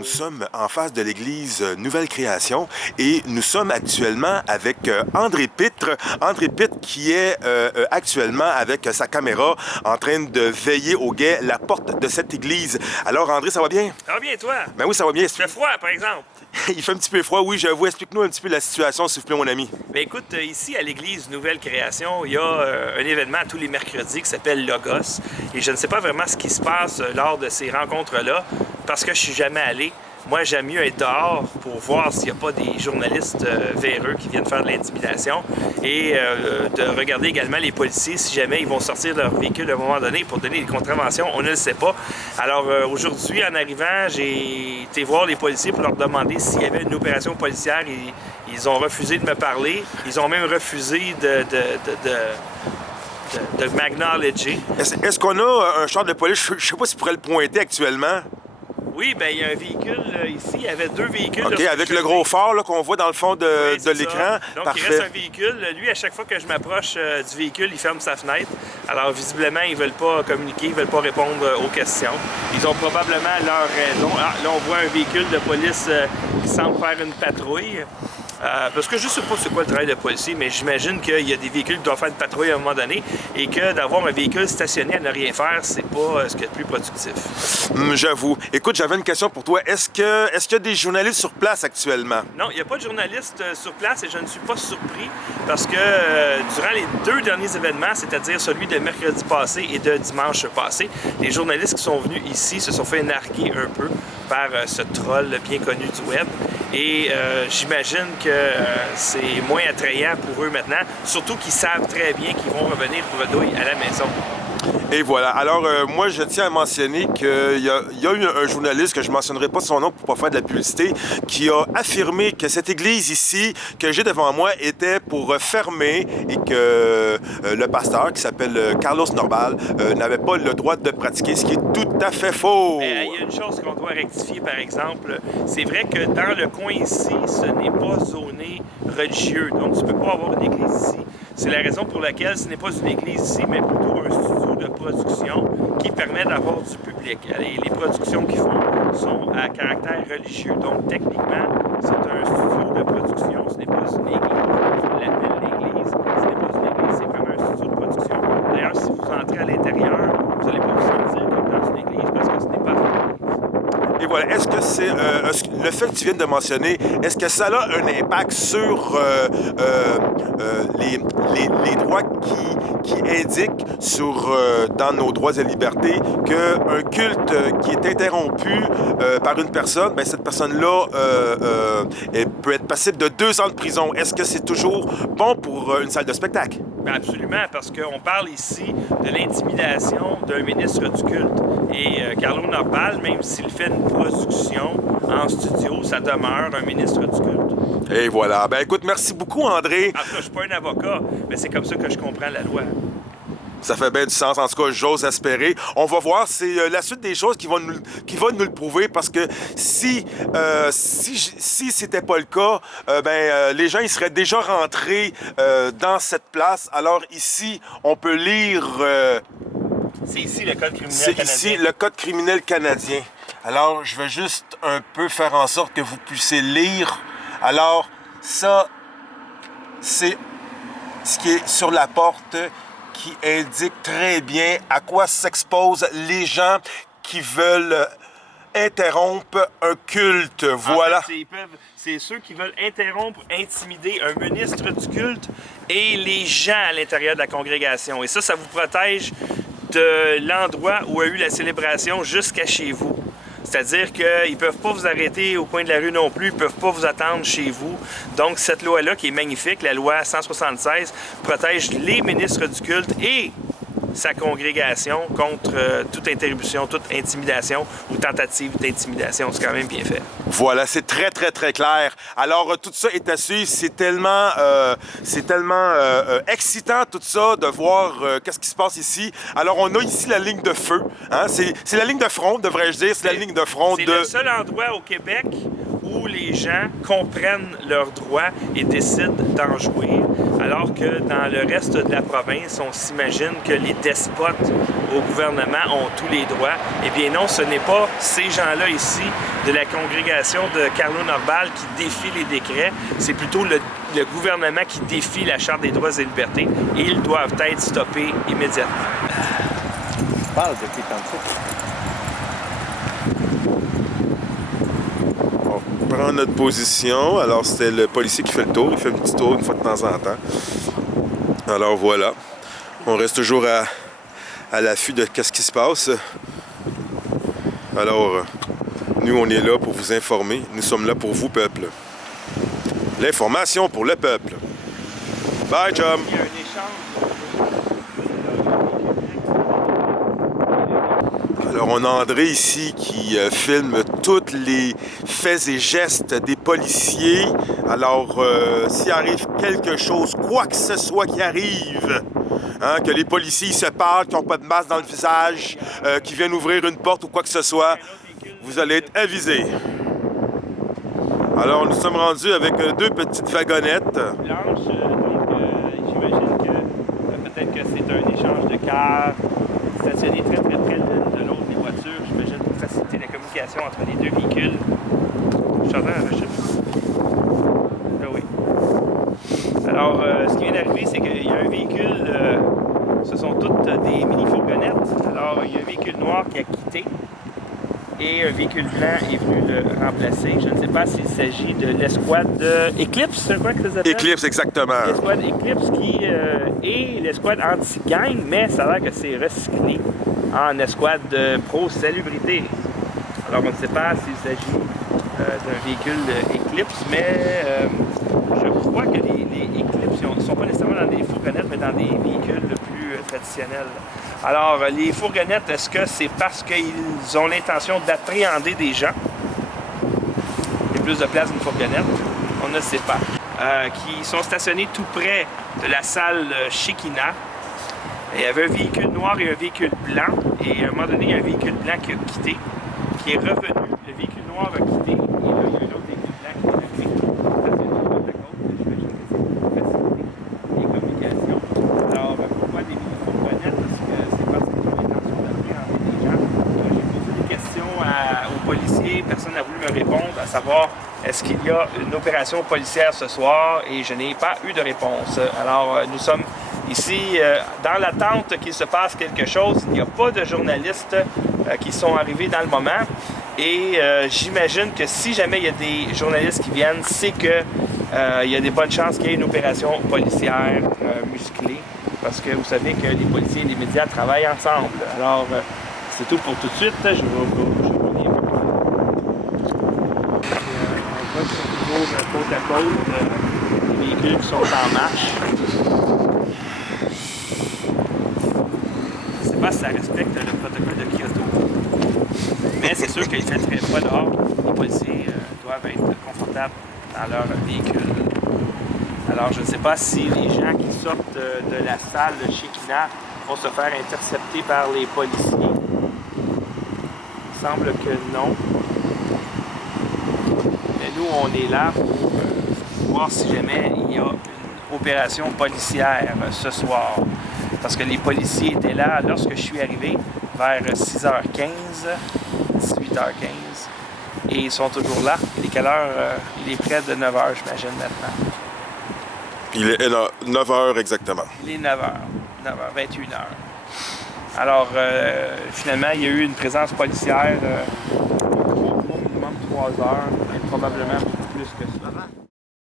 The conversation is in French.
nous sommes en face de l'église Nouvelle Création et nous sommes actuellement avec André Pitre. André Pitre qui est actuellement avec sa caméra en train de veiller au guet la porte de cette église. Alors André, ça va bien? Ça va bien, toi? Ben oui, ça va bien. Il fait froid, par exemple. Il fait un petit peu froid, oui, j'avoue. Explique-nous un petit peu la situation, s'il vous plaît, mon ami. Ben écoute, ici à l'église Nouvelle Création, il y a un événement tous les mercredis qui s'appelle Logos. Et je ne sais pas vraiment ce qui se passe lors de ces rencontres-là, parce que je suis jamais allé. Moi, j'aime mieux être dehors pour voir s'il n'y a pas des journalistes véreux qui viennent faire de l'intimidation et de regarder également les policiers si jamais ils vont sortir de leur véhicule à un moment donné pour donner des contraventions. On ne le sait pas. Alors aujourd'hui, en arrivant, j'ai été voir les policiers pour leur demander s'il y avait une opération policière. Ils ont refusé de me parler. Ils ont même refusé de m'acknowledger. Est-ce qu'on a un char de police? Je ne sais pas si tu pourrais le pointer actuellement. Oui, bien, il y a un véhicule ici. Il y avait deux véhicules. OK, avec le gros phare qu'on voit dans le fond de l'écran. Donc, parfait. Il reste un véhicule. Lui, à chaque fois que je m'approche du véhicule, il ferme sa fenêtre. Alors, visiblement, ils ne veulent pas communiquer, ils ne veulent pas répondre aux questions. Ils ont probablement leur raison. Ah, là, on voit un véhicule de police qui semble faire une patrouille. Parce que je ne sais pas c'est quoi le travail de policier, mais j'imagine qu'il y a des véhicules qui doivent faire une patrouille à un moment donné et que d'avoir un véhicule stationné à ne rien faire, c'est pas ce qu'il y a de plus productif. J'avoue. Écoute, j'avais une question pour toi. Est-ce qu'il y a des journalistes sur place actuellement? Non, il n'y a pas de journalistes sur place et je ne suis pas surpris parce que durant les deux derniers événements, c'est-à-dire celui de mercredi passé et de dimanche passé, les journalistes qui sont venus ici se sont fait narguer un peu par ce troll bien connu du web. Et j'imagine que c'est moins attrayant pour eux maintenant, surtout qu'ils savent très bien qu'ils vont revenir bredouille à la maison. Et voilà. Alors, moi, je tiens à mentionner qu'il y a eu un journaliste, que je ne mentionnerai pas son nom pour ne pas faire de la publicité, qui a affirmé que cette église ici, que j'ai devant moi, était pour fermer et que le pasteur, qui s'appelle Carlos Norbal, n'avait pas le droit de pratiquer, ce qui est tout à fait faux. Mais il y a une chose qu'on doit rectifier, par exemple. C'est vrai que dans le coin ici, ce n'est pas zoné religieux. Donc, tu ne peux pas avoir une église ici. C'est la raison pour laquelle ce n'est pas une église ici, mais plutôt un studio de production qui permet d'avoir du public. Les productions qu'ils font sont à caractère religieux. Donc, techniquement, c'est un studio de production. Ce n'est pas une église. On l'appelle l'église. Ce n'est pas une église, c'est vraiment un studio de production. D'ailleurs, si vous entrez à l'intérieur, vous n'allez pas vous sentir comme dans une église parce que ce n'est pas une église. Et voilà, est-ce que c'est le fait que tu viens de mentionner, est-ce que ça a un impact sur les droits qui indiquent dans nos droits et libertés qu'un culte qui est interrompu par une personne, bien, cette personne-là elle peut être passible de 2 ans de prison. Est-ce que c'est toujours bon pour une salle de spectacle? Bien, absolument, parce qu'on parle ici de l'intimidation d'un ministre du culte. Et Carlos Norbal, même s'il fait une production en studio, ça demeure un ministre du culte. Et voilà. Ben écoute, merci beaucoup, André. En tout cas, je ne suis pas un avocat, mais c'est comme ça que je comprends la loi. Ça fait bien du sens, en tout cas, j'ose espérer. On va voir, c'est la suite des choses qui va nous le prouver, parce que si c'était pas le cas, les gens ils seraient déjà rentrés dans cette place. Alors ici, on peut lire... c'est ici le Code criminel c'est canadien. ici le Code criminel canadien. Alors, je vais juste un peu faire en sorte que vous puissiez lire. Alors, ça, c'est ce qui est sur la porte, qui indique très bien à quoi s'exposent les gens qui veulent interrompre un culte. Voilà. En fait, c'est ceux qui veulent interrompre, intimider un ministre du culte et les gens à l'intérieur de la congrégation. Et ça vous protège de l'endroit où a eu la célébration jusqu'à chez vous. C'est-à-dire qu'ils ne peuvent pas vous arrêter au coin de la rue non plus, ils ne peuvent pas vous attendre chez vous. Donc, cette loi-là, qui est magnifique, la loi 176, protège les ministres du culte et sa congrégation contre toute interruption, toute intimidation ou tentative d'intimidation. C'est quand même bien fait. Voilà, c'est très, très, très clair. Alors, tout ça est à suivre. C'est tellement excitant, tout ça, de voir qu'est-ce qui se passe ici. Alors, on a ici la ligne de feu. Hein? C'est la ligne de front, devrais-je dire. C'est la ligne de front C'est le seul endroit au Québec où les les gens comprennent leurs droits et décident d'en jouir, alors que dans le reste de la province, on s'imagine que les despotes au gouvernement ont tous les droits. Eh bien non, ce n'est pas ces gens-là ici, de la congrégation de Carlo Norval, qui défient les décrets, c'est plutôt le gouvernement qui défie la Charte des droits et libertés, et ils doivent être stoppés immédiatement. Parle depuis tantôt. On prend notre position. Alors, c'était le policier qui fait le tour. Il fait un petit tour une fois de temps en temps. Alors, voilà. On reste toujours à l'affût de ce qui se passe. Alors, nous, on est là pour vous informer. Nous sommes là pour vous, peuple. L'information pour le peuple. Bye, chum! Il y a un échange. Alors, on a André ici qui filme tous les faits et gestes des policiers. Alors, s'il arrive quelque chose, quoi que ce soit qui arrive, hein, que les policiers se parlent, qui n'ont pas de masque dans le visage, qui viennent ouvrir une porte ou quoi que ce soit, vous allez être avisés. Alors, nous sommes rendus avec deux petites wagonnettes. Blanche, donc j'imagine que peut-être que c'est un échange de cars stationnés très près l'une de l'autre, les voitures, j'imagine, pour faciliter la communication entre les deux véhicules. Je suis en train de Ah oui. Alors, ce qui vient d'arriver, c'est qu'il y a un véhicule, ce sont toutes des mini-fourgonnettes. Alors, il y a un véhicule noir qui a quitté et un véhicule blanc est venu le remplacer. Je ne sais pas s'il s'agit de l'escouade Eclipse, c'est quoi que ça s'appelle? Eclipse, exactement. L'escouade Eclipse qui est l'escouade anti-gang, mais ça a l'air que c'est recyclé en escouade pro-salubrité. Alors, on ne sait pas s'il s'agit d'un véhicule Eclipse, mais je crois que les Eclipse ne sont pas nécessairement dans des fourgonnettes, mais dans des véhicules plus traditionnels. Alors, les fourgonnettes, est-ce que c'est parce qu'ils ont l'intention d'appréhender des gens? Il y a plus de place d'une fourgonnette, on ne sait pas. Qui sont stationnés tout près de la salle Shekinah. Il y avait un véhicule noir et un véhicule blanc, et à un moment donné, il y a un véhicule blanc qui a quitté, qui est revenu. Le véhicule noir a quitté, et là, il y a un autre véhicule blanc qui est revenu. Les communications. Alors, pourquoi des mini-fourgonnettes? C'est parce qu'ils ont l'intention d'appréhender des gens. J'ai posé des questions aux policiers, personne n'a voulu me répondre, à savoir est-ce qu'il y a une opération policière ce soir, et je n'ai pas eu de réponse. Alors, nous sommes ici dans l'attente qu'il se passe quelque chose. Il n'y a pas de journalistes qui sont arrivés dans le moment, et j'imagine que si jamais il y a des journalistes qui viennent, c'est que il y a des bonnes chances qu'il y ait une opération policière musclée, parce que vous savez que les policiers et les médias travaillent ensemble. Alors, c'est tout pour tout de suite. Je vais revenir un peu plus loin. On voit toujours côte à côte les véhicules qui sont en marche. Je ne sais pas si ça respecte le protocole de Kyoto, mais c'est sûr qu'il fait très froid dehors. Les policiers doivent être confortables dans leur véhicule. Alors, je ne sais pas si les gens qui sortent de la salle de Shekinah vont se faire intercepter par les policiers. Il semble que non. Mais nous, on est là pour voir si jamais il y a une opération policière ce soir. Parce que les policiers étaient là lorsque je suis arrivé, vers 6h15, 18h15. Et ils sont toujours là. Il est quelle heure? Il est près de 9h, j'imagine, maintenant. Il est 9h exactement. Il est 9h, 21h. Alors, finalement, il y a eu une présence policière au minimum 3 heures, et probablement